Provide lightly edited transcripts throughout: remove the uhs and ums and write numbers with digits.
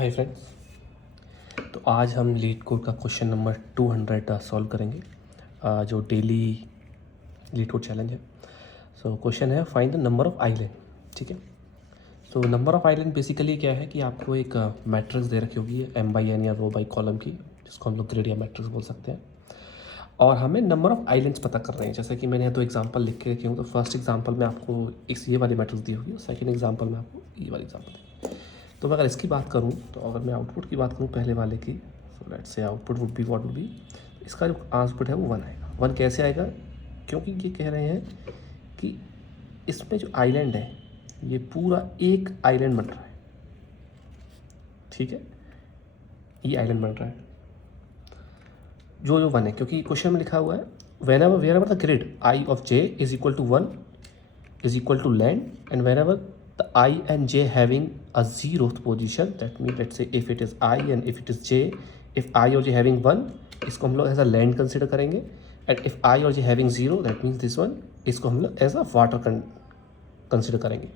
Hi friends. तो आज हम लीड कोड का क्वेश्चन नंबर 200 सॉल्व करेंगे, जो डेली लीड कोड चैलेंज है। सो क्वेश्चन है find the number of island. ठीक है, so number of island basically क्या है कि आपको एक मैट्रिक्स दे रखी होगी एम बाई एन या रो बाई कॉलम की, जिसको हम लोग ग्रेड या मैट्रिक्स बोल सकते हैं, और हमें नंबर ऑफ आइलैंड्स पता कर रहे हैं। जैसे कि मैंने दो एग्जांपल लिख के रखे हूँ, तो फर्स्ट एग्जांपल में आपको एक ये वाली मैट्रिक्स दी होगी, सेकंड एग्जांपल में आपको ये वाली एग्जांपल दी। तो मैं अगर इसकी बात करूँ, तो अगर मैं आउटपुट की बात करूँ पहले वाले की, so let's say output would be what would be, इसका जो आउटपुट है वो 1 आएगा। 1 कैसे आएगा? क्योंकि ये कह रहे हैं कि इसमें जो आइलैंड है ये पूरा एक आइलैंड बन रहा है। ठीक है, ये आइलैंड बन रहा है जो 1 है, क्योंकि क्वेश्चन में लिखा हुआ है whenever the grid I of J is equal to 1 is equal to land and wherever the I and j having a zeroth position, that means let's say if it is I and if it is j, if I और j having 1, इसको हम लोग as a land consider करेंगे, and if I और j having 0, that means this one, इसको हम लोग as a water consider करेंगे।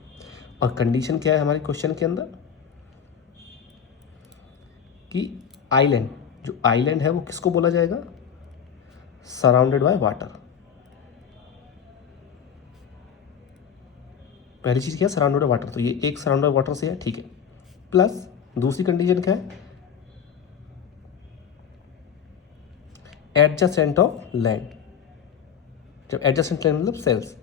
और कंडीशन क्या है हमारे क्वेश्चन के अंदर कि आइलैंड, जो आइलैंड है वो किसको बोला जाएगा? Surrounded by water. पहली चीज़ क्या है? सराउंडेड बाय वाटर, तो ये एक सराउंडेड बाय वाटर से है। ठीक है, प्लस दूसरी कंडीशन क्या है? Adjacent of land. जब एडजेसेंट लैंड मतलब सेल्स,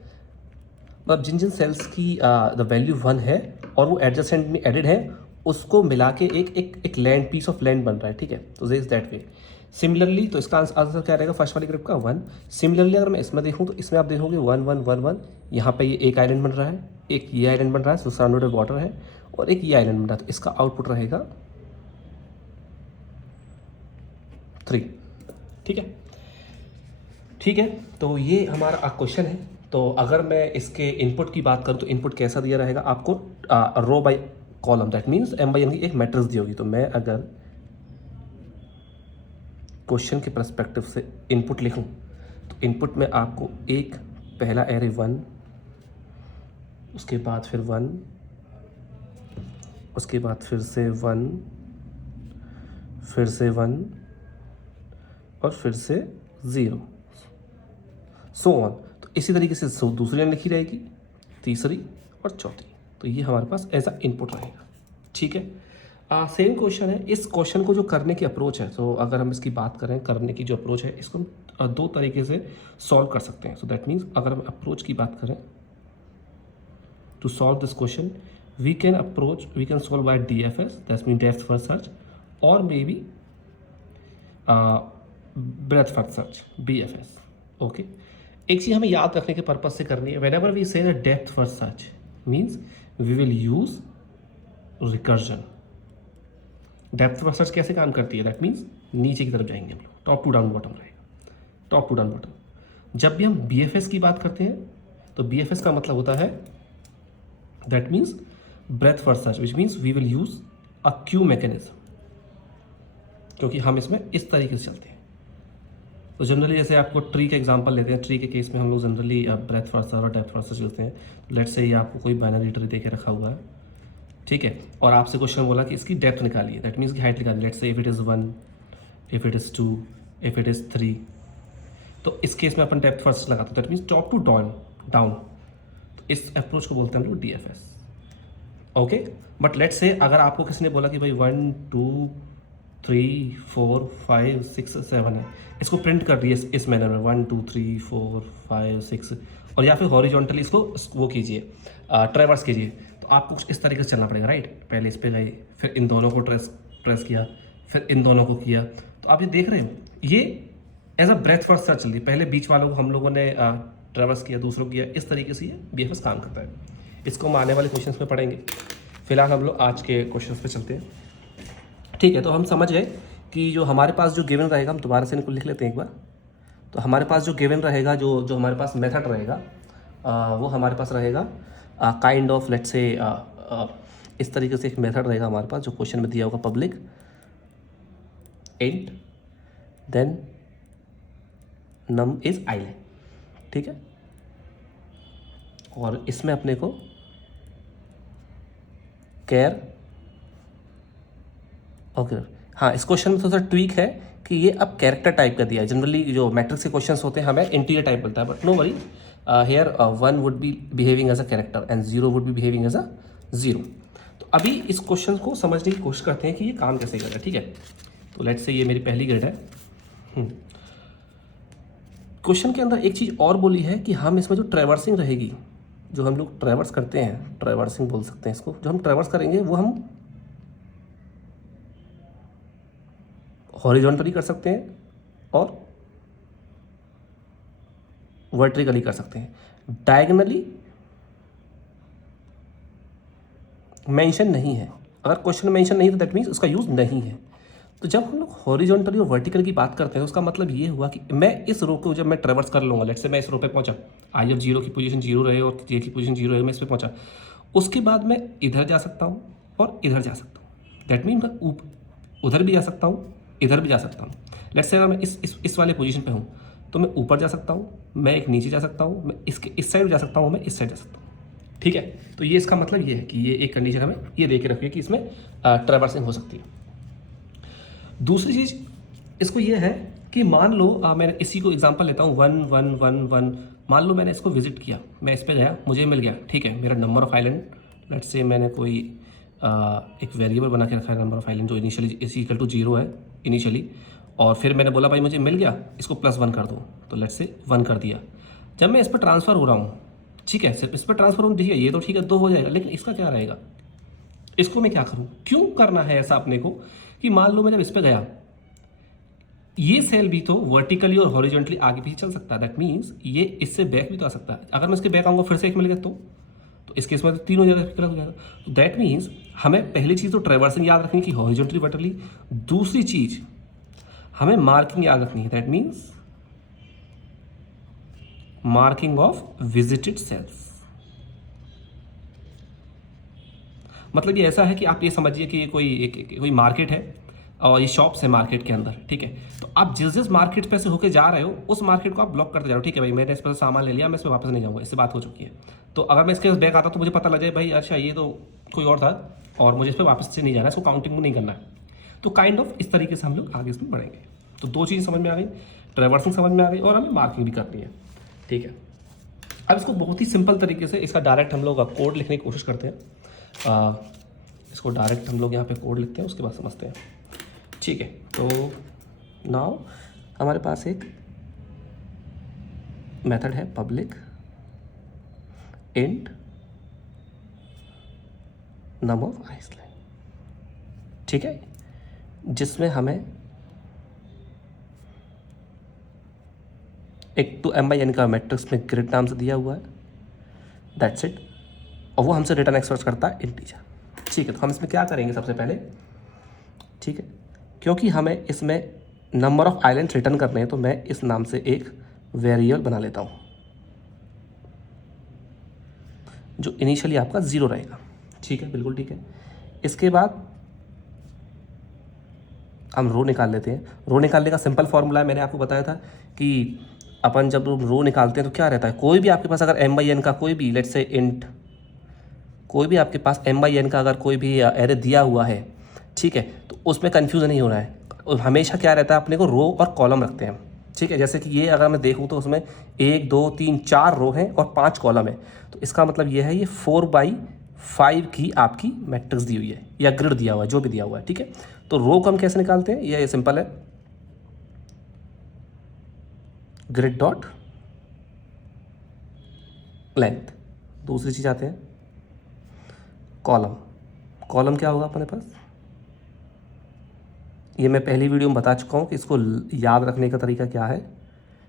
मतलब जिन जिन सेल्स की द वैल्यू 1 है और वो एडजेसेंट में एडेड है, उसको मिला के एक एक एक लैंड, पीस ऑफ लैंड बन रहा है। ठीक है, तो दिस दैट वे। सिमिलरली तो इसका आंसर क्या रहेगा? फर्स्ट वाली ग्रुप का 1। सिमिलरली अगर मैं इसमें देखूँ तो इसमें आप देखोगे 1 1 1 1, यहाँ पे ये एक आइलैंड बन रहा है, एक ये आइलैंड बन रहा है, सराउंडेड वाटर है, और एक ये आइलैंड बन रहा है, तो इसका आउटपुट रहेगा 3। ठीक है, ठीक है, तो ये हमारा क्वेश्चन है। तो अगर मैं इसके इनपुट की बात करूँ तो इनपुट कैसा दिया रहेगा आपको? Row by column, that means m by n की एक मैट्रिक्स दी होगी। तो मैं अगर क्वेश्चन के परस्पेक्टिव से इनपुट लिखूं, तो इनपुट में आपको एक पहला एरे 1, उसके बाद फिर 1, उसके बाद फिर से 1, फिर से 1, और फिर से 0, सो ऑन। तो इसी तरीके से दूसरी लाइन लिखी रहेगी, तीसरी और चौथी। तो ये हमारे पास एज अ इनपुट रहेगा। ठीक है, सेम क्वेश्चन है। इस क्वेश्चन को जो करने की अप्रोच है, तो अगर हम इसकी बात करें, करने की जो अप्रोच है, इसको हम दो तरीके से सॉल्व कर सकते हैं। सो दैट मीन्स अगर हम अप्रोच की बात करें, to solve this question we can solve by DFS, that's mean depth first search, और maybe breadth first search, BFS। Okay, एक चीज़ हमें याद रखने के पर्पज से करनी है, whenever we say depth first search means we will use recursion. Depth first search कैसे काम करती है? दैट मीन्स नीचे की तरफ जाएंगे हम लोग, टॉप टू डाउन बॉटम रहेगा, टॉप टू डाउन बॉटम। जब भी हम BFS की बात करते हैं, तो BFS का मतलब होता है that means breadth first search, which means we will use a queue mechanism, क्योंकि हम इसमें इस तरीके से चलते हैं। तो जनरली जैसे आपको ट्री का एग्जांपल लेते हैं, ट्री के केस में हम लोग जनरली ब्रेथ फर्स्ट सर्च और डेप्थ फर्स्ट सर्च चलते हैं। लेट्स से ये आपको कोई बाइनरी ट्री दे के रखा हुआ है, ठीक है, और आपसे क्वेश्चन बोला कि इसकी डेप्थ निकालिए, दैट मीन्स की हाइट निकालिए। Let's say if it is 1, if it is 2, if it is 3, तो इस केस में अपन डेप्थ फर्स्ट लगाते हैं, that means top to down. तो इस अप्रोच को बोलते हैं हम लोग DFS। Okay, but let's say अगर आपको किसी ने बोला कि भाई 1 2 3 4 5 6 7 है, इसको प्रिंट कर दिए इस मैनर में 1 2 3 4 5 6, और या फिर हॉरिजॉन्टली इसको वो कीजिए, ट्रेवर्स कीजिए। तो आपको कुछ इस तरीके से चलना पड़ेगा, राइट? पहले इस पे गए, फिर इन दोनों को ट्रेस किया, फिर इन दोनों को किया। तो आप ये देख रहे हो, ये as a breadth first search चल रही है। पहले बीच वालों को हम लोगों ने ट्रेवर्स किया, दूसरों को किया, इस तरीके से ये BFS काम करता है। इसको हम आने वाले क्वेश्चंस में पढ़ेंगे। फिलहाल हम लोग आज के क्वेश्चंस पे चलते हैं। ठीक है, तो हम समझ गए कि जो हमारे पास जो गिवन रहेगा, हम दोबारा से इनको लिख लेते हैं एक बार। तो हमारे पास जो गिवन रहेगा, जो हमारे पास मेथड रहेगा, वो हमारे पास रहेगा काइंड ऑफ, लेट्स से इस तरीके से एक मेथड रहेगा हमारे पास, जो क्वेश्चन में दिया होगा, public int then num is island. ठीक है, और इसमें अपने को केयर ओके। हाँ, इस क्वेश्चन में थोड़ा सा ट्वीक है कि ये अब कैरेक्टर टाइप का दिया है। जनरली जो मैट्रिक्स के क्वेश्चंस होते हैं हमें इंटीजर टाइप मिलता है, but no worry, here 1 would be behaving as a character and 0 would be behaving as a 0। तो अभी इस क्वेश्चन को समझने की कोशिश करते हैं कि ये काम कैसे करेगा, ठीक है। तो लेट्स से ये मेरी पहली ग्रेड है। क्वेश्चन के अंदर एक चीज़ और बोली है कि हम इसमें जो ट्रैवर्सिंग रहेगी, जो हम लोग ट्रैवर्स करते हैं, ट्रैवर्सिंग बोल सकते हैं इसको, जो हम ट्रैवर्स करेंगे वो हम हॉरिजॉन्टली कर सकते हैं और वर्टिकली कर सकते हैं। डायगोनली मेंशन नहीं है। अगर क्वेश्चन में मेंशन नहीं है तो दैट मीन्स उसका यूज़ नहीं है। तो जब हम लोग हॉरिजॉन्टली और वर्टिकल की बात करते हैं तो उसका मतलब ये हुआ कि मैं इस रो को जब मैं ट्रेवर्स कर लूँगा, लेट्स से मैं इस रो पे पहुंचा, आई एफ 0 की पोजीशन 0 रहे और जे की पोजीशन 0 रहे, मैं इस पे पहुंचा, उसके बाद मैं इधर जा सकता हूँ और इधर जा सकता हूँ। दैट मीन मैं उधर भी जा सकता हूँ, इधर भी जा सकता हूँ। लेट्स से अगर मैं इस वाले पोजीशन पे हूँ तो मैं ऊपर जा सकता हूँ, मैं एक नीचे जा सकता हूँ, मैं इसके इस साइड जा सकता हूँ, मैं इस साइड जा सकता हूँ, ठीक है। तो ये इसका मतलब ये है कि ये एक कंडीशन हमें ये दे के रखिए कि इसमें ट्रैवर्सिंग हो सकती है। दूसरी चीज़ इसको ये है कि मान लो मैं इसी को एग्जांपल लेता हूँ 1 1 1 1। मान लो मैंने इसको विजिट किया, मैं इस पर गया, मुझे मिल गया, ठीक है। मेरा number of island, let's say मैंने कोई एक वेरिएबल बना के रखा है नंबर ऑफ आइलैंड, जो इनिशियली इज इक्वल टू 0 है इनिशियली, और फिर मैंने बोला भाई मुझे मिल गया, इसको +1 कर दो, तो लेट्स से 1 कर दिया। जब मैं इस पर ट्रांसफ़र हो रहा हूँ, ठीक है, सिर्फ इस पर ट्रांसफ़र हूँ, ठीक है, ये तो ठीक है 2 हो जाएगा, लेकिन इसका क्या रहेगा, इसको मैं क्या करूँ, क्यों करना है ऐसा अपने को कि मान लो मैं जब इस पर गया, ये सेल भी तो वर्टिकली और हॉरिजॉन्टली आगे पीछे चल सकता है। दैट मीन्स ये इससे बैक भी तो आ सकता है। अगर मैं इसके बैक आऊँगा फिर से एक मिल गया तो इस केस में तो 3 हो जाएगा, फिर हो जाएगा। तो दैट मीन्स हमें पहली चीज़ तो ट्रैवर्सिंग याद रखनी कि हॉरिजॉन्टली वर्टिकली। दूसरी चीज़ हमें मार्किंग याद रखनी है, that means marking of visited cells. मतलब ये ऐसा है कि आप ये समझिए कि ये कोई मार्केट है और ये शॉप्स है मार्केट के अंदर, ठीक है। तो आप जिस जिस मार्केट पे से होके जा रहे हो उस मार्केट को आप ब्लॉक करते जा रहे हो, ठीक है भाई, मैंने इस पर सामान ले लिया, मैं इस पर वापस नहीं जाऊँगा, इससे बात हो चुकी है। तो अगर मैं इसके बैक आता तो मुझे पता लग जाए भाई अच्छा ये तो कोई और था और मुझे इस पर वापस से नहीं जाना है, इसको काउंटिंग नहीं करना है। तो काइंड ऑफ इस तरीके से हम लोग आगे इसमें बढ़ेंगे। तो 2 चीज़ समझ में आ गई, ट्रैवर्सिंग समझ में आ गई और हमें मार्किंग भी करनी है, ठीक है। अब इसको बहुत ही सिंपल तरीके से इसका डायरेक्ट हम लोग कोड लिखने की कोशिश करते हैं। इसको डायरेक्ट हम लोग यहाँ पे कोड लिखते हैं, उसके बाद समझते हैं, ठीक है। तो नाउ हमारे पास एक मेथड है public int number of island, ठीक है, जिसमें हमें एक 2m/n का मैट्रिक्स में ग्रिड नाम से दिया हुआ है, दैट्स इट। और वो हमसे रिटर्न एक्सप्रेस करता है इंटीजर, ठीक है। तो हम इसमें क्या करेंगे सबसे पहले, ठीक है, क्योंकि हमें इसमें नंबर ऑफ आइलैंड रिटर्न करने हैं तो मैं इस नाम से एक वेरिएबल बना लेता हूँ जो इनिशियली आपका 0 रहेगा, ठीक है, बिल्कुल ठीक है। इसके बाद हम रो निकाल लेते हैं। रो निकालने का सिंपल फॉर्मूला है, मैंने आपको बताया था कि अपन जब रो निकालते हैं तो क्या रहता है, कोई भी आपके पास अगर m/n का कोई भी लेट्स से इंट, कोई भी आपके पास m/n का अगर कोई भी एरे दिया हुआ है, ठीक है, तो उसमें कन्फ्यूज़न नहीं हो रहा है। हमेशा क्या रहता है, अपने को रो और कॉलम रखते हैं, ठीक है। जैसे कि ये अगर मैं देखूँ तो उसमें 1 2 3 4 रो हैं और 5 कॉलम है, तो इसका मतलब ये है ये 4/5 की आपकी मैट्रिक्स दी हुई है या ग्रिड दिया हुआ है, जो भी दिया हुआ है, ठीक है। तो रो को हम कैसे निकालते हैं, ये सिंपल है, ग्रिड डॉट लेंथ। दूसरी चीज़ आते हैं कॉलम। कॉलम क्या होगा अपने पास, ये मैं पहली वीडियो में बता चुका हूँ कि इसको याद रखने का तरीका क्या है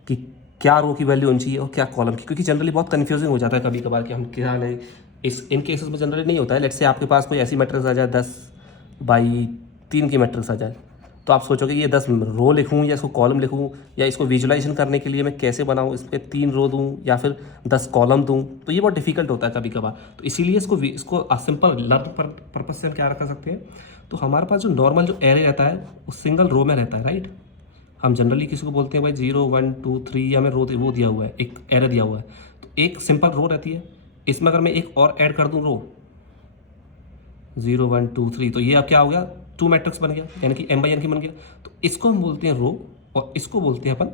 कि क्या रो की वैल्यू होनी चाहिए और क्या कॉलम की, क्योंकि जनरली बहुत कन्फ्यूजिंग हो जाता है कभी कभार कि हम क्या लें। इन केसेस में जनरली नहीं होता है। लेट्स से आपके पास कोई ऐसी मैट्रिक्स आ जाए 10/3 की मैट्रिक्स आ जाए, तो आप सोचोगे ये 10 रो लिखूँ या इसको कॉलम लिखूँ, या इसको विजुलाइजेशन करने के लिए मैं कैसे बनाऊँ, इस पर 3 रो दूँ या फिर 10 कॉलम दूँ, तो ये बहुत डिफिकल्ट होता है कभी कभार। तो इसीलिए इसको सिंपल लर्न पर्पज से हम क्या रख सकते हैं, तो हमारे पास जो नॉर्मल जो एरे रहता है वो सिंगल रो में रहता है, राइट। हम जनरली किसी को बोलते हैं भाई 0 1 2 3 या मैं रो वो दिया हुआ है, एक एरे दिया हुआ है, तो एक सिंपल रो रहती है। इसमें अगर मैं एक और ऐड कर दूँ रो 0 1 2 3, तो ये अब क्या हो गया टू मैट्रिक्स बन गया, यानी कि m/n की बन गया। तो इसको हम बोलते हैं रो और इसको बोलते हैं अपन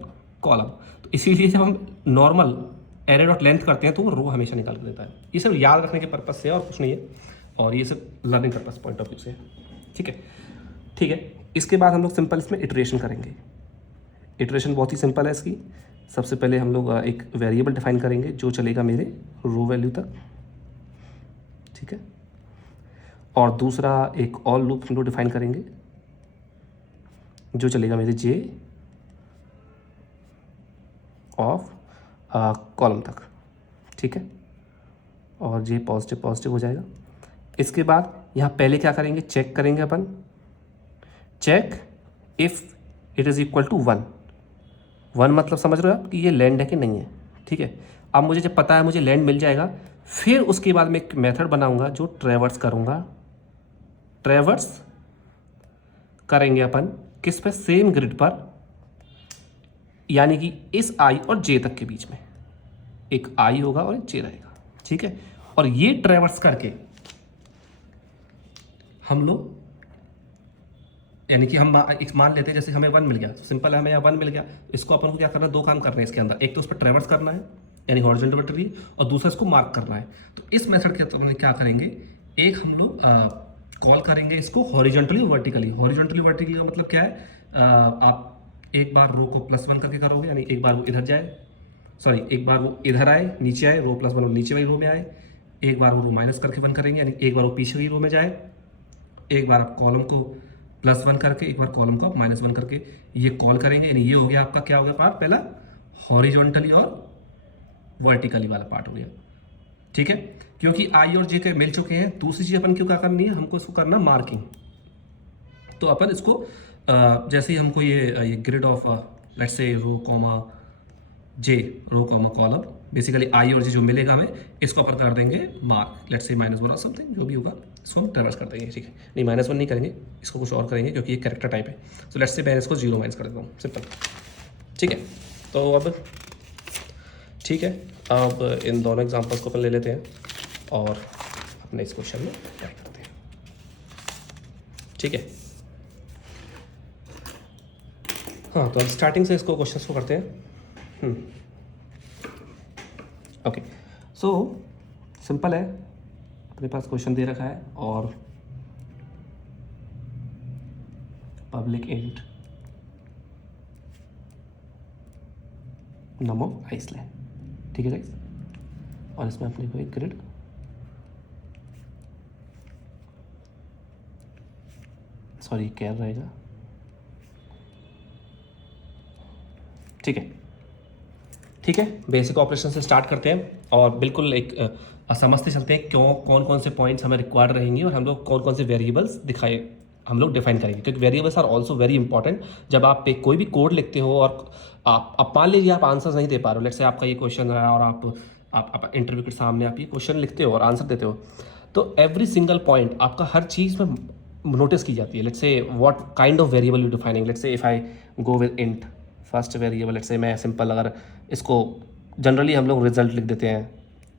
कॉलम। तो इसीलिए जब हम नॉर्मल एरे डॉट लेंथ करते हैं तो वो रो हमेशा निकाल के देता है। ये सब याद रखने के पर्पज से और कुछ नहीं है, और ये सब learning purpose point of view से है। ठीक है, ठीक है। इसके बाद हम लोग सिंपल इसमें इटरेशन करेंगे। इटरेशन बहुत ही सिंपल है इसकी। सबसे पहले हम लोग एक वेरिएबल डिफाइन करेंगे जो चलेगा मेरे रो वैल्यू तक, ठीक है। और दूसरा एक ऑल लूप हम लोग डिफाइन करेंगे जो चलेगा मेरे जे ऑफ कॉलम तक, ठीक है। और जे पॉजिटिव पॉजिटिव हो जाएगा। इसके बाद यहाँ पहले क्या करेंगे, चेक करेंगे अपन, check if it is equal to 1। 1 मतलब समझ रहे हो आप कि ये लैंड है कि नहीं है, ठीक है। अब मुझे जब पता है मुझे लैंड मिल जाएगा, फिर उसके बाद मैं एक मेथड बनाऊंगा जो ट्रैवर्स करूंगा। ट्रैवर्स करेंगे अपन किस पे, सेम ग्रिड पर, यानी कि इस आई और जे तक के बीच में एक आई होगा और एक जे रहेगा, ठीक है। और ये ट्रैवर्स करके हम लोग, यानी कि हम एक मान लेते हैं जैसे हमें 1 मिल गया, तो सिंपल है, हमें यहाँ 1 मिल गया। इसको अपन को क्या करना है, दो काम करने हैं इसके अंदर। एक तो उस पर ट्रैवर्स करना है यानी हॉरिजॉन्टल वर्टिकली, और दूसरा इसको मार्क करना है। तो इस मेथड के अंदर क्या करेंगे, एक हम लोग कॉल करेंगे इसको हॉरिजॉन्टली और वर्टिकली। हॉरिजॉन्टली वर्टिकली का मतलब क्या है, आप एक बार रो को +1 करके करोगे, यानी एक बार वो इधर जाए, सॉरी एक बार वो इधर आए नीचे आए, रो +1 और नीचे वाली रो में आए। एक बार वो रो माइनस करके 1 करेंगे, यानी एक बार वो पीछे वाली रो में जाए। एक बार आप कॉलम को +1 करके, एक बार कॉलम को आप -1 करके ये कॉल करेंगे, यानी ये हो गया आपका क्या हो गया पार्ट, पहला हॉरिजॉन्टली और वर्टिकली वाला पार्ट हो गया, ठीक है। क्योंकि आई और जे के मिल चुके हैं, दूसरी चीज अपन क्यों क्या करनी है, हमको इसको करना मार्किंग। तो अपन इसको जैसे ही हमको ये grid of let's say row comma J, row comma column, basically I और जे जो मिलेगा हमें, इसको अपन कर देंगे मार्क, लेट्स से -1 और समथिंग जो भी होगा, इसको हम ट्रैवर्स कर देंगे, ठीक है। नहीं -1 नहीं करेंगे, इसको कुछ और करेंगे क्योंकि ये कैरेक्टर टाइप है। तो लेट्स से मैं इसको 0 माइनस कर देता हूँ, सिंपल, ठीक है। तो अब ठीक है, अब इन दोनों एग्जांपल्स को अपन ले लेते हैं और अपने इस क्वेश्चन में ट्राई करते हैं, ठीक है। हाँ, तो अब स्टार्टिंग से इसको क्वेश्चंस को करते हैं। ओके, सो सिंपल है, अपने पास क्वेश्चन दे रखा है और पब्लिक इंट नमो आइसलैंड, ठीक है गाइस। और इसमें अपने को एक ग्रिड सॉरी क्या रहेगा, ठीक है, ठीक है। बेसिक ऑपरेशन से स्टार्ट करते हैं और बिल्कुल एक समझते चलते हैं क्यों कौन कौन से पॉइंट्स हमें रिक्वायर्ड रहेंगे और हम लोग कौन कौन से वेरिएबल्स दिखाए हम लोग डिफाइन करेंगे, क्योंकि variables are also very important. जब आप एक कोई भी कोड लिखते हो और आप मान लीजिए आप आंसर्स नहीं दे पा रहे हो, लेट्स से आपका ये क्वेश्चन है और आप इंटरव्यू के सामने आप ये क्वेश्चन लिखते हो और आंसर देते हो, तो एवरी सिंगल पॉइंट आपका हर चीज़ में नोटिस की जाती है। Let's say what kind of variable you defining, let's say if I go with int first variable, let's say मैं सिंपल अगर इसको जनरली हम लोग रिजल्ट लिख देते हैं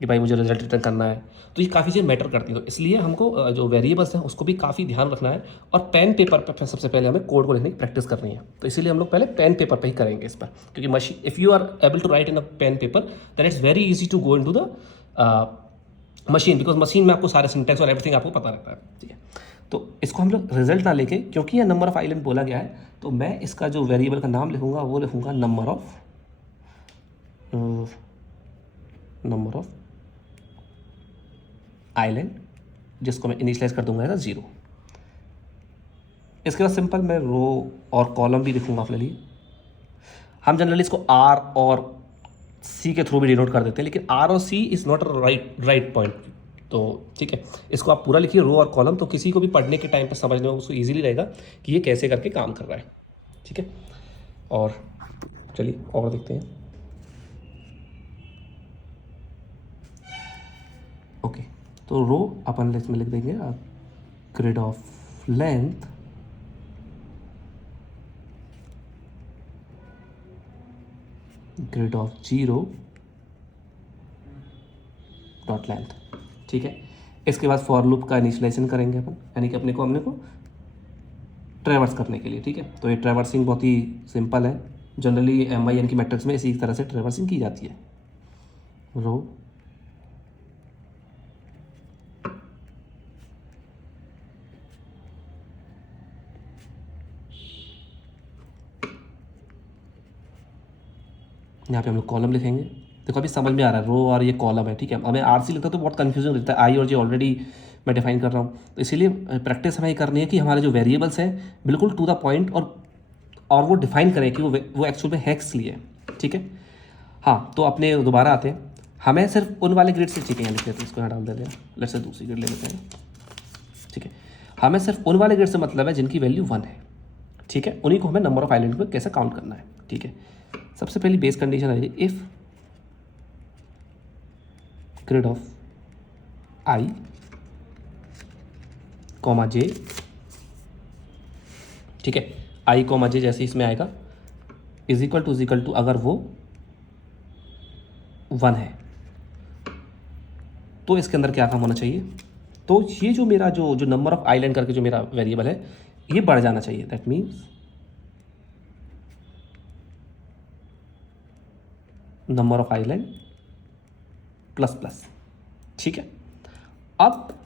कि भाई मुझे रिजल्ट रिटर्न करना है, तो ये काफ़ी चीज़ मैटर करती है। तो इसलिए हमको जो वेरिएबल्स हैं उसको भी काफ़ी ध्यान रखना है और पेन पेपर पर सबसे पहले हमें कोड को लिखने की प्रैक्टिस करनी है। तो इसीलिए हम लोग पहले पेन पेपर पे ही करेंगे इस पर, क्योंकि machine if you are able to write in a pen paper then it's very easy to go in to the machine, because machine में आपको सारे सिंटेक्स और एवरीथिंग आपको पता रहता है, ठीक है। तो इसको हम लोग रिजल्ट ना लेके, क्योंकि ये नंबर ऑफ आइलैंड बोला गया है, तो मैं इसका जो वेरिएबल का नाम लिखूंगा वो लिखूंगा नंबर ऑफ आइलैंड, जिसको मैं इनिशियलाइज कर दूंगा एज 0। इसके बाद सिंपल मैं रो और कॉलम भी लिखूंगा अपने लिए। हम जनरली इसको आर और सी के थ्रू भी डिनोट कर देते हैं, लेकिन आर और सी इज़ नॉट राइट पॉइंट। तो ठीक है, इसको आप पूरा लिखिए रो और कॉलम, तो किसी को भी पढ़ने के टाइम पर समझने में उसको ईजिली रहेगा कि ये कैसे करके काम कर रहा है, ठीक है। और चलिए और देखते हैं। ओके, तो रो अपन इसमें लिख देंगे grid of length grid of 0 dot length, ठीक है। इसके बाद फॉर लूप का इनिशियलाइजेशन करेंगे अपन, यानी कि हमने को ट्रैवर्स करने के लिए, ठीक है। तो ये ट्रैवर्सिंग बहुत ही सिंपल है, जनरली MIN की मैट्रिक्स में इसी तरह से ट्रैवर्सिंग की जाती है। रो यहाँ पे हम लोग कॉलम लिखेंगे। देखो अभी समझ में आ रहा है, रो और ये कॉलम है, ठीक है। हमें RC लिखता तो बहुत कन्फ्यूजन रहता है, आई और जे ऑलरेडी मैं डिफाइन कर रहा हूँ, तो इसीलिए प्रैक्टिस हमें ये करनी है कि हमारे जो वेरिएबल्स हैं बिल्कुल टू द पॉइंट और वो डिफाइन करें कि वो एक्चुअल में हैक्स लिए, ठीक है। हाँ, तो अपने दोबारा आते हैं, हमें सिर्फ उन वाले ग्रिड से चाहिए, यहाँ लिख लेते हैं, इसको यहाँ डाल देते हैं, लेट्स से दूसरी ग्रिड ले लेते हैं, ठीक है। हमें सिर्फ उन वाले ग्रिड से मतलब है जिनकी वैल्यू 1 है, ठीक है। उन्हीं को हमें नंबर ऑफ आइलैंड पर कैसे काउंट करना है, ठीक है। सबसे पहली बेस कंडीशन है if grid of I, J, ठीक है। I, J जैसे इसमें आएगा इज इक्वल टू अगर वो 1 है तो इसके अंदर क्या काम होना चाहिए, तो ये जो मेरा जो नंबर ऑफ आइलैंड करके जो मेरा वेरिएबल है ये बढ़ जाना चाहिए। That means number of island plus plus, ठीक है। अब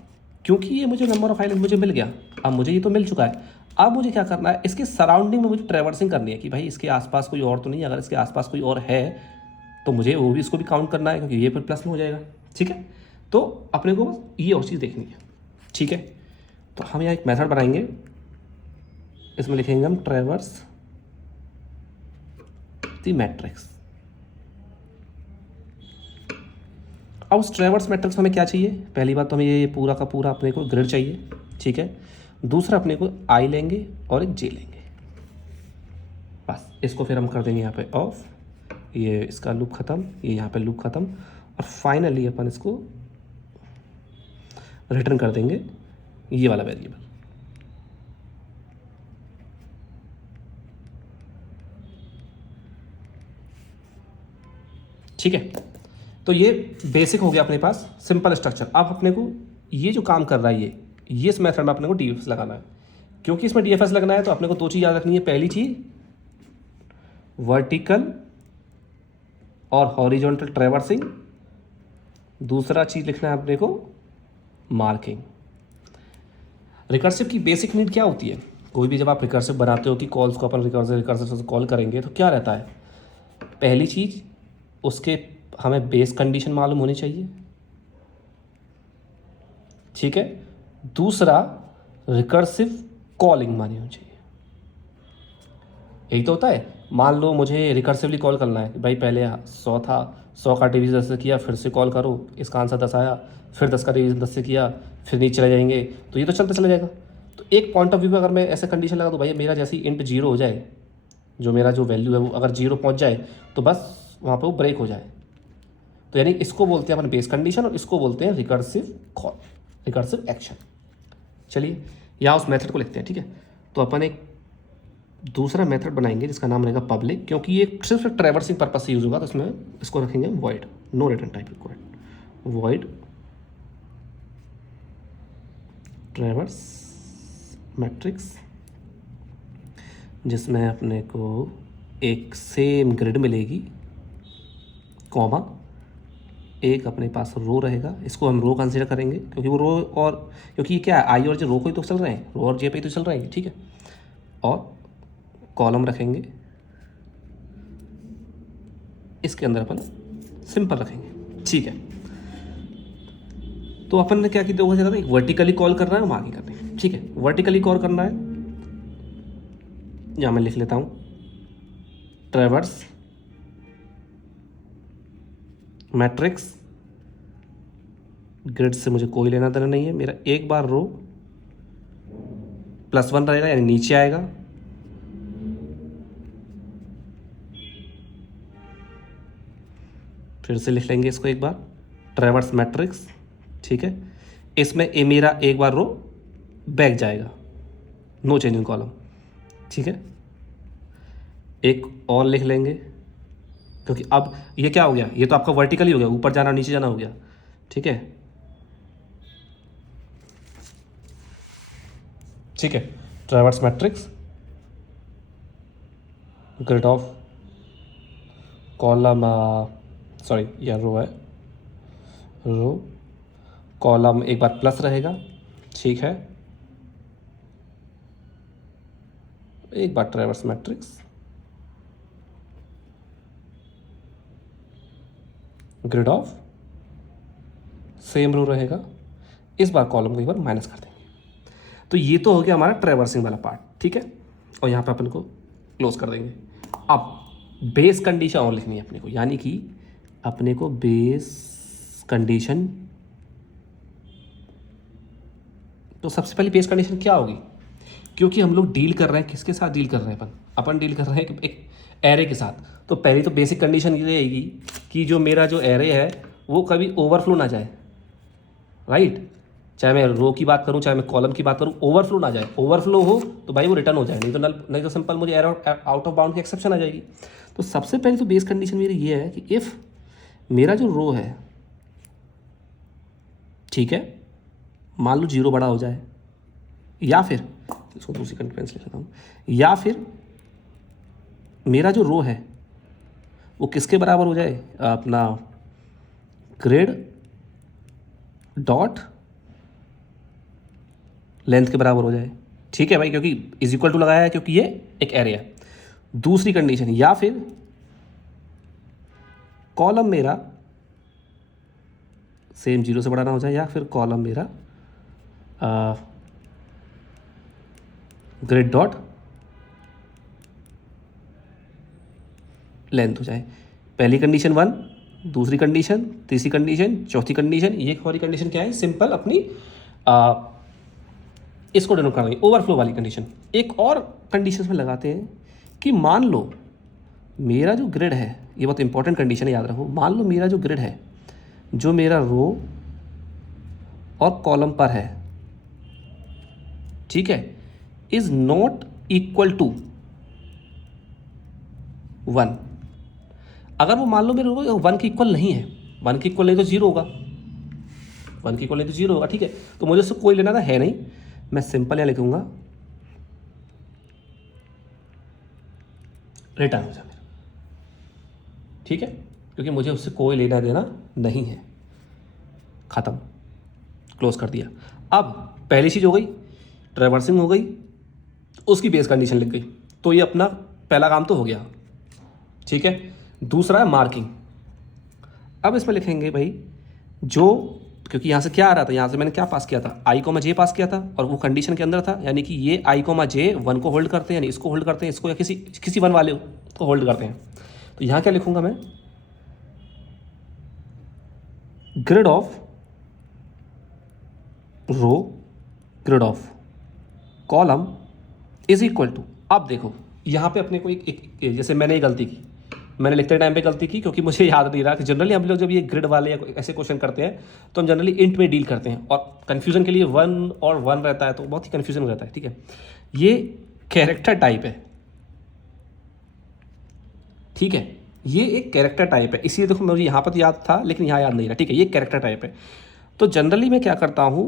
क्योंकि ये मुझे नंबर ऑफ आइलैंड मुझे मिल गया, अब मुझे ये तो मिल चुका है, अब मुझे क्या करना है, इसके सराउंडिंग में मुझे ट्रैवर्सिंग करनी है कि भाई इसके आसपास कोई और तो नहीं, अगर इसके आसपास कोई और है तो मुझे वो भी इसको भी काउंट करना है, क्योंकि ये फिर प्लस में हो जाएगा, ठीक है। तो अपने को बस ये और चीज़ देखनी है, ठीक है। तो हम यहाँ एक मेथड बनाएंगे, इसमें लिखेंगे हम ट्रैवर्स द मैट्रिक्स। अब उस ट्रैवर्स मैट्रिक्स में हमें क्या चाहिए, पहली बात तो हमें ये पूरा का पूरा अपने को ग्रिड चाहिए, ठीक है। दूसरा अपने को I लेंगे और एक J लेंगे, बस इसको फिर हम कर देंगे यहाँ पे ऑफ, ये इसका लूप ख़त्म, ये यहाँ पे लूप ख़त्म, और फाइनली अपन इसको रिटर्न कर देंगे ये वाला वेरिएबल, ठीक है। तो ये बेसिक हो गया अपने पास सिंपल स्ट्रक्चर। अब अपने को ये जो काम कर रहा है ये इस मेथड में अपने को DFS लगाना है। क्योंकि इसमें DFS लगना है तो अपने को दो चीज़ याद रखनी है, पहली चीज़ वर्टिकल और हॉरिजॉन्टल ट्रैवर्सिंग, दूसरा चीज़ लिखना है अपने को मार्किंग। रिकर्सिव की बेसिक नीड क्या होती है, कोई भी जब आप रिकर्सिव बनाते हो कि कॉल्स को अपन रिकर्सिव से कॉल करेंगे तो क्या रहता है, पहली चीज़ उसके हमें बेस कंडीशन मालूम होनी चाहिए, ठीक है। दूसरा रिकर्सिव कॉलिंग मानी होनी चाहिए। यही तो होता है, मान लो मुझे रिकर्सिवली कॉल करना है, भाई पहले 100 था, 100 का डिवीजन 10 से किया, फिर से कॉल करो, इसका आंसर 10 आया, फिर 10 का डिवीजन 10 से किया, फिर नीचे चले जाएंगे, तो ये तो चलता चला जाएगा। तो एक पॉइंट ऑफ व्यू में अगर मैं ऐसे कंडीशन लगा दूँ, भाई मेरा जैसे ही इंट 0 हो जाए, जो मेरा जो वैल्यू है वो अगर 0 पहुँच जाए तो बस वहाँ पर वो ब्रेक हो जाए, तो यानी इसको बोलते हैं अपन बेस कंडीशन और इसको बोलते हैं रिकर्सिव कॉल, रिकर्सिव एक्शन। चलिए यहाँ उस मेथड को लिखते हैं, ठीक है। तो अपन एक दूसरा मेथड बनाएंगे जिसका नाम रहेगा पब्लिक, क्योंकि ये सिर्फ ट्रैवर्सिंग पर्पज से यूज होगा, तो इसमें इसको रखेंगे void, no return type required, void traverse matrix, जिसमें अपने को एक सेम ग्रिड मिलेगी, कॉमा एक अपने पास रो रहेगा, इसको हम रो कंसीडर करेंगे क्योंकि वो रो और क्योंकि ये क्या है, I और J रो को ही तो चल रहे हैं, रो और J पे ही तो चल रहे हैं, ठीक है। और कॉलम रखेंगे, इसके अंदर अपन सिंपल रखेंगे, ठीक है। तो अपन ने क्या किया, दो जगह एक वर्टिकली कॉल करना है और आगे करना है, ठीक है। वर्टिकली कॉल करना है, यहाँ मैं लिख लेता हूँ ट्रैवर्स मैट्रिक्स, ग्रिड से मुझे कोई लेना देना नहीं है, मेरा एक बार रो +1 रहेगा यानी नीचे आएगा, फिर से लिख लेंगे इसको एक बार ट्रैवर्स मैट्रिक्स, ठीक है। इसमें ए मेरा एक बार रो बैक जाएगा, नो चेंज इन कॉलम, ठीक है। एक और लिख लेंगे क्योंकि अब ये क्या हो गया, ये तो आपका वर्टिकली हो गया, ऊपर जाना नीचे जाना हो गया, ठीक है, ठीक है। Traverse matrix grid of column, sorry यह रो है, रो कॉलम एक बार प्लस रहेगा, ठीक है, एक बार traverse matrix, grid of same row रहेगा, इस बार कॉलम को एक बार माइनस कर देंगे। तो ये तो हो गया हमारा ट्रैवर्सिंग वाला पार्ट, ठीक है, और यहाँ पे अपन को क्लोज कर देंगे। अब बेस कंडीशन और लिखनी है अपने को, यानी कि अपने को बेस कंडीशन, तो सबसे पहले बेस कंडीशन क्या होगी, क्योंकि हम लोग डील कर रहे हैं, किसके साथ डील कर रहे हैं अपन डील कर रहे हैं एक एरे के साथ। तो पहली तो बेसिक कंडीशन ये रहेगी कि जो मेरा जो एरे है वो कभी ओवरफ्लो ना जाए, राइट, चाहे मैं रो की बात करूं चाहे मैं कॉलम की बात करूं, ओवरफ्लो ना जाए। ओवरफ्लो हो तो भाई वो रिटर्न हो जाए, नहीं तो सिंपल मुझे एरर आउट ऑफ बाउंड की एक्सेप्शन आ जाएगी। तो सबसे पहले तो बेस कंडीशन मेरी ये है कि इफ़ मेरा जो रो है, ठीक है, मान लो 0 बड़ा हो जाए, या फिर इसको दूसरी कंफ्रेंस ले लेता हूँ, या फिर मेरा जो रो है वो किसके बराबर हो जाए, अपना ग्रेड डॉट लेंथ के बराबर हो जाए, ठीक है भाई, क्योंकि इज इक्वल टू लगाया है क्योंकि ये एक एरिया है। दूसरी कंडीशन, या फिर कॉलम मेरा सेम 0 से बड़ा ना हो जाए, या फिर कॉलम मेरा ग्रिड डॉट लेंथ हो जाए। पहली कंडीशन 1, दूसरी कंडीशन, तीसरी कंडीशन, चौथी कंडीशन, ये हमारी कंडीशन क्या है, सिंपल अपनी इसको डिनोट कर देंगे ओवरफ्लो वाली कंडीशन। एक और कंडीशन में लगाते हैं कि मान लो मेरा जो ग्रिड है, ये बहुत इंपॉर्टेंट कंडीशन है, याद रखो, मान लो मेरा जो ग्रिड है, जो मेरा रो और कॉलम पर है, ठीक है, इज नॉट इक्वल टू 1। अगर वो मान लो मेरे रो 1 के इक्वल नहीं है, 1 के इक्वल नहीं तो 0 होगा, 1 के इक्वल नहीं तो 0 होगा, ठीक है, तो मुझे उससे कोई लेना था है नहीं, मैं सिंपल यहाँ लिखूंगा रिटर्न हो जाए मेरा, ठीक है, क्योंकि मुझे उससे कोई लेना देना नहीं है, ख़त्म, क्लोज कर दिया। अब पहली चीज़ हो गई, ट्रैवर्सिंग हो गई, उसकी बेस कंडीशन लिख गई, तो ये अपना पहला काम तो हो गया, ठीक है। दूसरा है मार्किंग। अब इसमें लिखेंगे भाई जो, क्योंकि यहाँ से क्या आ रहा था, यहाँ से मैंने क्या पास किया था, आई कोमा जे पास किया था, और वो कंडीशन के अंदर था, यानी कि ये आई कोमा जे 1 को होल्ड करते हैं, यानी इसको होल्ड करते हैं, इसको या किसी 1 वाले को होल्ड करते हैं। तो यहाँ क्या लिखूंगा मैं, grid of row grid of column is equal to, अब देखो यहाँ पे अपने को एक जैसे मैंने ये गलती की, मैंने लिखते टाइम पे गलती की, क्योंकि मुझे याद नहीं रहा कि जनरली हम लोग जब ये ग्रिड वाले या ऐसे क्वेश्चन करते हैं तो हम जनरली इंट में डील करते हैं, और कन्फ्यूजन के लिए 1 और 1 रहता है, तो बहुत ही कन्फ्यूजन रहता है, ठीक है। ये कैरेक्टर टाइप है, ठीक है, ये एक कैरेक्टर टाइप है, इसलिए देखो मुझे यहाँ पर तो याद था लेकिन यहाँ याद नहीं रहा, ठीक है, ये कैरेक्टर टाइप है। तो जनरली मैं क्या करता हूँ,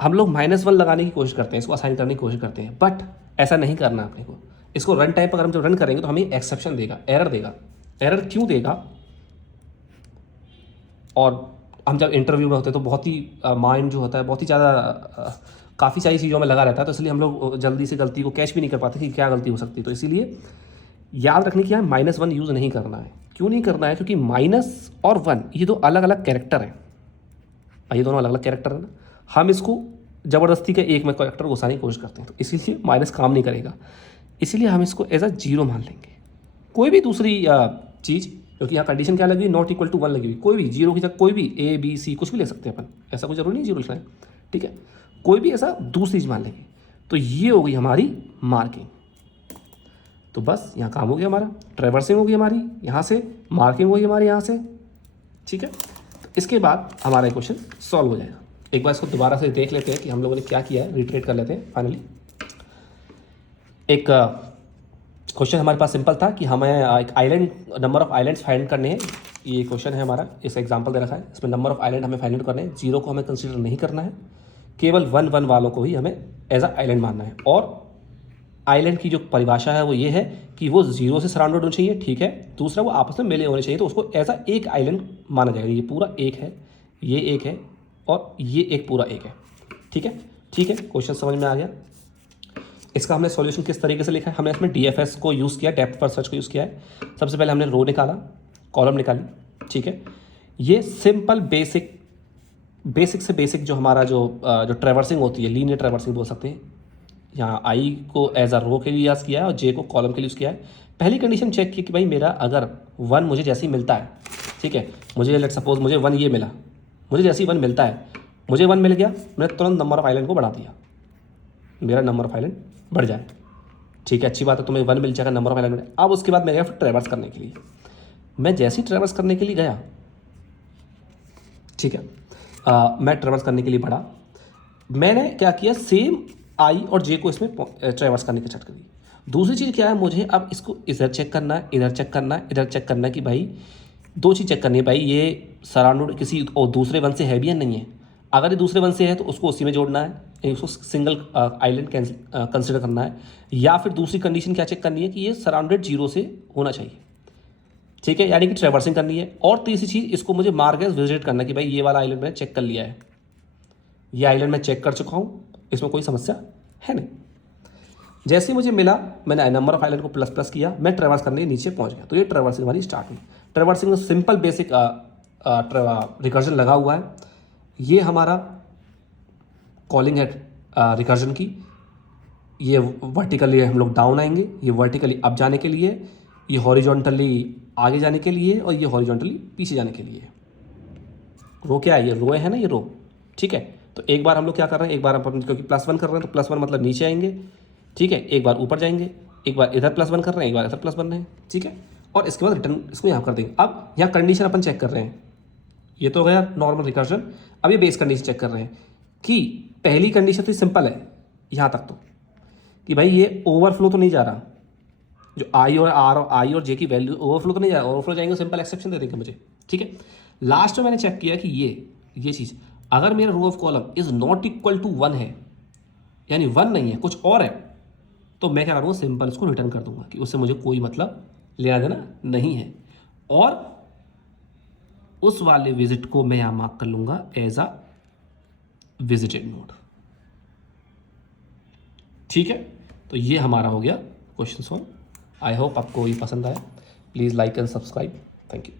हम लोग -1 लगाने की कोशिश करते हैं, इसको असाइन करने की कोशिश करते हैं, बट ऐसा नहीं करना अपने को। इसको रन टाइम पर अगर हम जब रन करेंगे तो हमें एक्सेप्शन देगा, एरर देगा। एरर क्यों देगा, और हम जब इंटरव्यू में होते हैं तो बहुत ही माइंड जो होता है बहुत ही ज़्यादा काफ़ी सारी चीज़ों में लगा रहता है, तो इसलिए हम लोग जल्दी से गलती को कैच भी नहीं कर पाते कि क्या गलती हो सकती है। तो इसीलिए याद रखने की है, -1 यूज़ नहीं करना है। क्यों नहीं करना है, क्योंकि माइनस और 1 ये दो अलग अलग कैरेक्टर हैं, ये दोनों अलग अलग कैरेक्टर हैं ना, हम इसको ज़बरदस्ती के एक में कैरेक्टर घुसाने की कोशिश करते हैं, तो इसीलिए माइनस काम नहीं करेगा, इसीलिए हम इसको एज अ 0 मान लेंगे। कोई भी दूसरी चीज़, क्योंकि यहाँ कंडीशन क्या लगी, नॉट इक्वल टू 1 लगी हुई, कोई भी 0 की जगह कोई भी A B C कुछ भी ले सकते हैं अपन, ऐसा कोई जरूरी नहीं 0 लिखना है, ठीक है, कोई भी ऐसा दूसरी चीज़ मान लेंगे। तो ये हो गई हमारी मार्किंग। तो बस यहाँ काम हो गया हमारा, ट्रैवर्सिंग होगी हमारी यहाँ से, मार्किंग होगी हमारी यहाँ से, ठीक है। तो इसके बाद हमारा क्वेश्चन सॉल्व हो जाएगा। एक बार इसको दोबारा से देख लेते हैं कि हम लोगों ने क्या किया है, रिट्रेट कर लेते हैं फाइनली। एक क्वेश्चन हमारे पास सिंपल था कि हमें एक island, number of islands find करने हैं, ये क्वेश्चन है हमारा, इस एग्जांपल दे रखा है, इसमें नंबर ऑफ आइलैंड हमें फाइंड करने हैं, 0 को हमें कंसीडर नहीं करना है, केवल 1 1 वालों को ही हमें एज अ आइलैंड मानना है, और आइलैंड की जो परिभाषा है वो ये है कि वो जीरो से सराउंडेड होना चाहिए, ठीक है। दूसरा वो आपस में मिले होने चाहिए, तो उसको ऐसा एक आइलैंड माना जाएगा। ये पूरा एक है, ये एक है और ये एक पूरा एक है, ठीक है। ठीक है, क्वेश्चन समझ में आ गया। इसका हमने सॉल्यूशन किस तरीके से लिखा है, हमने इसमें डीएफएस को यूज़ किया, डेप्थ फर्स्ट सर्च को यूज़ किया है। सबसे पहले हमने रो निकाला, कॉलम निकाली, ठीक है। ये सिंपल बेसिक से बेसिक जो हमारा जो ट्रैवर्सिंग होती है, लीनियर ट्रैवर्सिंग बोल सकते हैं। यहाँ आई को एज अ रो के लिए यूज़ किया है और जे को कॉलम के लिए यूज़ किया है। पहली कंडीशन चेक की कि भाई मेरा अगर 1 मुझे जैसे ही मिलता है, ठीक है, मुझे लेट सपोज मुझे 1 ये मिला, मुझे जैसे ही 1 मिलता है, मुझे 1 मिल गया, मैंने तुरंत नंबर ऑफ आइलैंड को बढ़ा दिया, मेरा नंबर ऑफ आइलैंड बढ़ जाए, ठीक है, अच्छी बात है, तुम्हें 1 मिल जाएगा, नंबर ऑफ आइलैंड। अब उसके बाद मैं गया फिर ट्रैवर्स करने के लिए। मैं जैसे ही ट्रैवर्स करने के लिए गया, ठीक है, मैं ट्रैवर्स करने के लिए बढ़ा, मैंने क्या किया, सेम आई और जे को इसमें ट्रैवर्स करने की स्टार्ट करी। दूसरी चीज़ क्या है, मुझे अब इसको इधर चेक करना है, इधर चेक करना है, इधर चेक करना है कि भाई 2 चीज़ चेक करनी है, भाई ये सराउंडेड किसी और दूसरे 1 से है भी या नहीं है। अगर ये दूसरे 1 से है तो उसको उसी में जोड़ना है, उसको सिंगल आइलैंड कंसिडर करना है। या फिर दूसरी कंडीशन क्या चेक करनी है कि ये सराउंडेड 0 से होना चाहिए, ठीक है, यानी कि ट्रैवर्सिंग करनी है। और तीसरी चीज़, इसको मुझे मार्क एज विजिट करना है कि भाई ये वाला आइलैंड मैंने चेक कर लिया है, ये आइलैंड मैं चेक कर चुका हूँ, इसमें कोई समस्या है नहीं। जैसे ही मुझे मिला, मैंने नंबर ऑफ आइलैंड को प्लस प्लस किया, मैं ट्रैवर्स करने के नीचे पहुंच गया, तो ये ट्रैवर्सिंग हमारी स्टार्ट हुई। ट्रैवर्सिंग में सिंपल बेसिक रिकर्जन लगा हुआ है। ये हमारा कॉलिंग है रिकर्जन की। ये वर्टिकली हम लोग डाउन आएंगे, ये वर्टिकली अप जाने के लिए, ये हॉरिजॉन्टली आगे जाने के लिए और ये हॉरिजॉन्टली पीछे जाने के लिए। रो क्या है, ये रो है ना, ये रो, ठीक है। तो एक बार हम लोग क्या कर रहे हैं, एक बार हम क्योंकि +1 कर रहे हैं तो +1 मतलब नीचे आएंगे, ठीक है, एक बार ऊपर जाएंगे, एक बार इधर +1 कर रहे हैं, एक बार इधर +1 रहे हैं, ठीक है। और इसके बाद रिटर्न इसको यहाँ कर देंगे। अब यहाँ कंडीशन अपन चेक कर रहे हैं, ये तो गया नॉर्मल रिकर्जन। अब ये बेस कंडीशन चेक कर रहे हैं कि पहली कंडीशन तो सिंपल है यहाँ तक, तो कि भाई ये ओवरफ्लो तो नहीं जा रहा, जो आई और जे की वैल्यू ओवरफ्लो तो नहीं जा रहा, ओवरफ्लो जाएंगे सिंपल एक्सेप्शन दे देंगे मुझे, ठीक है। लास्ट में मैंने चेक किया कि ये चीज़ अगर मेरा row of column is not equal to 1 है, यानी 1 नहीं है कुछ और है, तो मैं क्या करूँगा, सिंपल इसको रिटर्न कर दूंगा कि उससे मुझे कोई मतलब लेना देना नहीं है। और उस वाले विजिट को मैं यहाँ मार्क कर लूँगा एज अ विजिटेड नोड, ठीक है। तो ये हमारा हो गया क्वेश्चन सॉल्व। आई होप आपको ये पसंद आया। Please like and subscribe. Thank you.